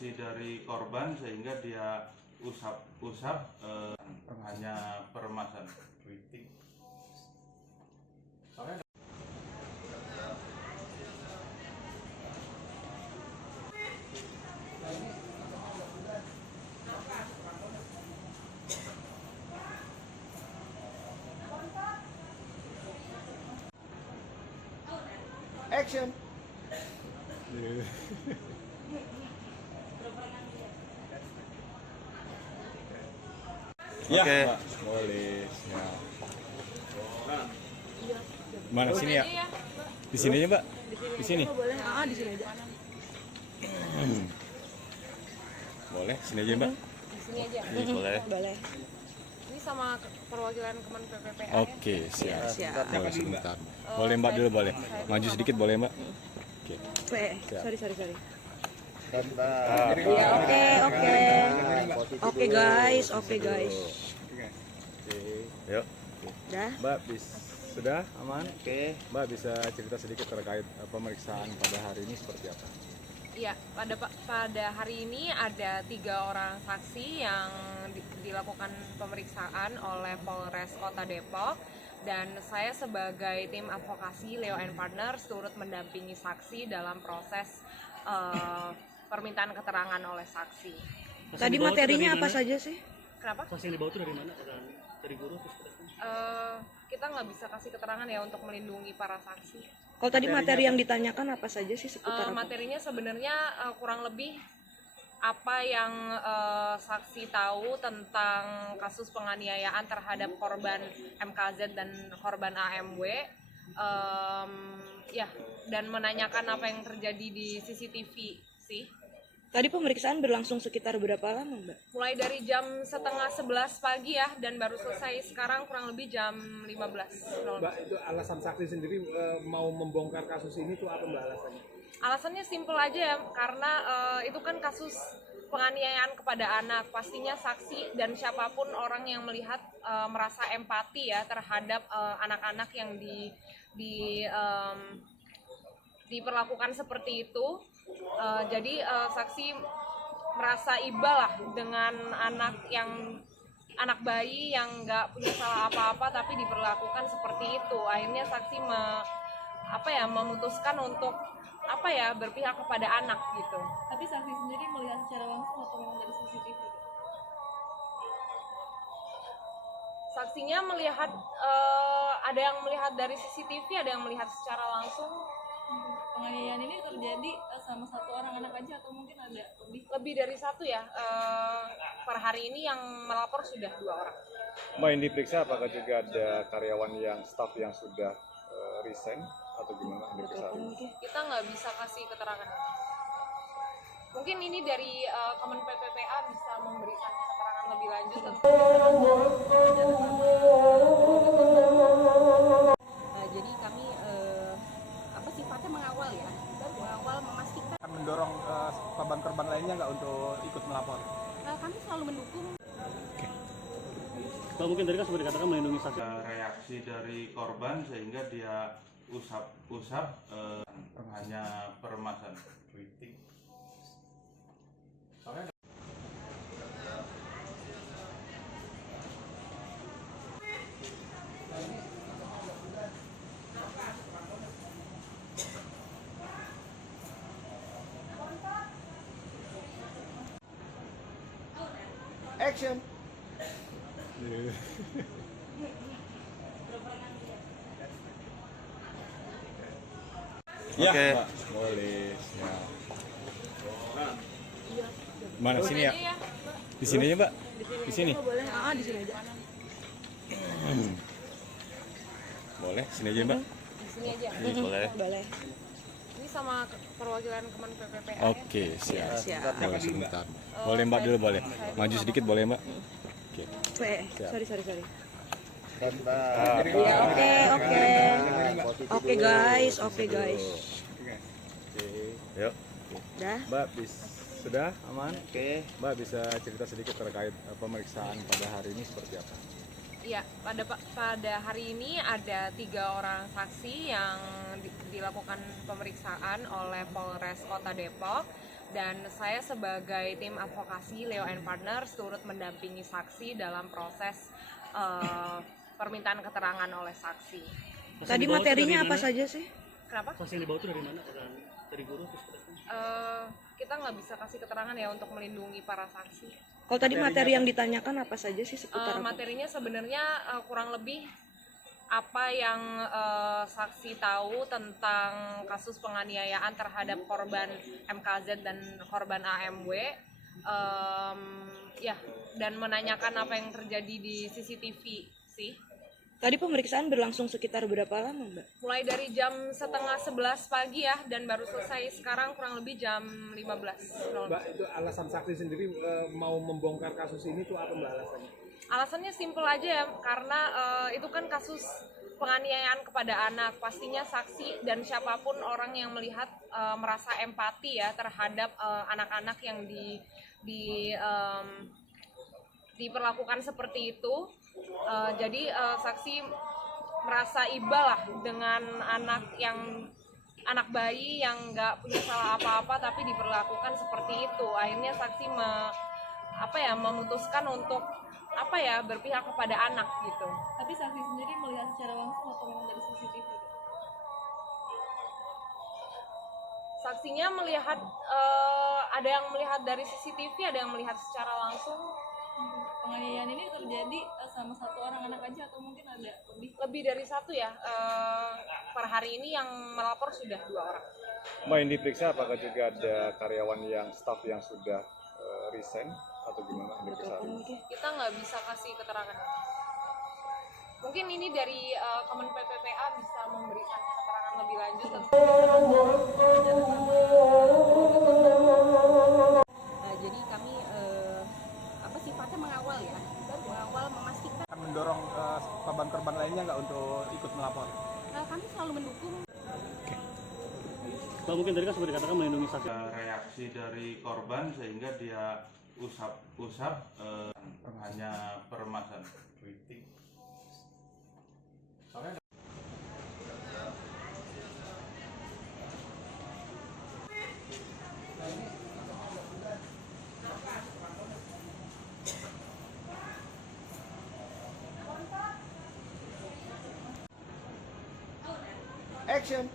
reaksi dari korban sehingga dia usap hanya permasalahan kritik. Action. Ya, Oke. Mbak, boleh. Ya. Mana sini ya? Di sini aja, Mbak. Di sini. Boleh, di sini aja. Boleh, sini aja, Mbak. Di sini aja. Boleh. Boleh. Ini sama perwakilan Kemen PPPA. Oke, siap. Siap. Boleh sebentar. Boleh, Mbak, dulu boleh. Maju sedikit boleh, Mbak. Oke. Sorry. Bentar. Ya, oke. Oke guys. Yuk. Dah. Mbak, sudah aman? Oke. Mbak bisa cerita sedikit terkait pemeriksaan pada hari ini seperti apa? Iya, pada hari ini ada 3 orang saksi yang dilakukan pemeriksaan oleh Polres Kota Depok, dan saya sebagai tim advokasi Leo and Partners turut mendampingi saksi dalam proses permintaan keterangan oleh saksi. Tadi materinya apa saja sih? Kenapa? Saksi yang dibawa itu dari mana? Dari guru? Kita nggak bisa kasih keterangan ya untuk melindungi para saksi. Kalau tadi materi yang ditanyakan apa saja sih seputar apa? Materinya sebenarnya kurang lebih apa yang saksi tahu tentang kasus penganiayaan terhadap korban MKZ dan korban AMW, dan menanyakan apa yang terjadi di CCTV sih. Tadi pemeriksaan berlangsung sekitar berapa lama, Mbak? Mulai dari jam 10:30 pagi ya, dan baru selesai sekarang kurang lebih jam 15. Mbak, itu alasan saksi sendiri mau membongkar kasus ini tuh apa, Mbak, alasannya? Alasannya simpel aja ya, karena itu kan kasus penganiayaan kepada anak. Pastinya saksi dan siapapun orang yang melihat merasa empati ya terhadap anak-anak yang diperlakukan seperti itu. Jadi saksi merasa iba lah dengan anak bayi yang nggak punya salah apa-apa tapi diperlakukan seperti itu. Akhirnya saksi memutuskan untuk berpihak kepada anak gitu. Tapi saksi sendiri melihat secara langsung atau memang dari CCTV? Saksinya melihat ada yang melihat dari CCTV, ada yang melihat secara langsung. Penganiayaan ini terjadi sama satu orang anak aja atau mungkin ada Lebih dari satu ya. Per hari ini yang melapor sudah 2 orang. Mbak, yang diperiksa apakah juga ada karyawan yang staff yang sudah resign atau gimana yang diperiksa? Kita nggak bisa kasih keterangan. Mungkin ini dari Kemen PPPA bisa memberikan keterangan lebih lanjut. Jadi kami sifatnya mengawal ya, memastikan. Akan mendorong korban-korban lainnya nggak untuk ikut melapor? Kami selalu mendukung. Mbak, mungkin tadi kan seperti dikatakan melindungi saksi. Reaksi dari korban sehingga dia usap hanya permasalahan kritik. Action. Ya, Oke. Mbak, boleh. Ya. Mana sini ya? Di sini aja, Mbak. Di sini. Boleh, di sini aja. Boleh, sini aja, Mbak. Di sini aja. Boleh. Ini sama perwakilan Kemen PPPA. Oke, siap. Siap. Boleh sebentar. Boleh, Mbak, dulu boleh. Maju sedikit boleh, Mbak. Oke. Sorry. Bentar. Ya, oke. Oke guys. Yuk. Dah. Mbak, sudah aman? Oke. Mbak bisa cerita sedikit terkait pemeriksaan pada hari ini seperti apa? Iya, pada hari ini ada 3 orang saksi yang dilakukan pemeriksaan oleh Polres Kota Depok, dan saya sebagai tim advokasi Leo and Partners turut mendampingi saksi dalam proses permintaan keterangan oleh saksi. Tadi materinya apa saja sih? Kenapa? Saksi yang dibawa itu dari mana? Dari guru? Kita nggak bisa kasih keterangan ya untuk melindungi para saksi. Kalau tadi materi yang ditanyakan apa saja sih seputar apa? Materinya sebenarnya kurang lebih apa yang saksi tahu tentang kasus penganiayaan terhadap korban MKZ dan korban AMW, ya, dan menanyakan apa yang terjadi di CCTV sih. Tadi pemeriksaan berlangsung sekitar berapa lama, Mbak? Mulai dari jam 10:30 pagi ya, dan baru selesai sekarang kurang lebih jam 15. Mbak, itu alasan saksi sendiri mau membongkar kasus ini tuh apa Mbak alasannya? Alasannya simpel aja ya, karena itu kan kasus penganiayaan kepada anak. Pastinya saksi dan siapapun orang yang melihat merasa empati ya terhadap anak-anak yang diperlakukan seperti itu. Jadi saksi merasa iba lah dengan anak bayi yang nggak punya salah apa-apa tapi diperlakukan seperti itu. Akhirnya saksi memutuskan untuk berpihak kepada anak gitu. Tapi saksi sendiri melihat secara langsung atau memang dari CCTV? Saksinya melihat ada yang melihat dari CCTV, ada yang melihat secara langsung. Penganiayaan ini terjadi sama satu orang anak aja atau mungkin ada Lebih dari satu ya. Per hari ini yang melapor sudah 2 orang. Mbak, yang diperiksa apakah juga ada karyawan yang staff yang sudah resign atau gimana? Kita nggak bisa kasih keterangan. Mungkin ini dari Kemen PPPA bisa memberikan keterangan lebih lanjut. Jadi kami sifatnya mengawal ya, mengawal memastikan. Mendorong korban-korban lainnya nggak untuk ikut melapor? Kami selalu mendukung. Mbak, mungkin tadi kan seperti dikatakan melindungi saksi. Reaksi dari korban sehingga dia usap hanya permasalahan kritik. Action.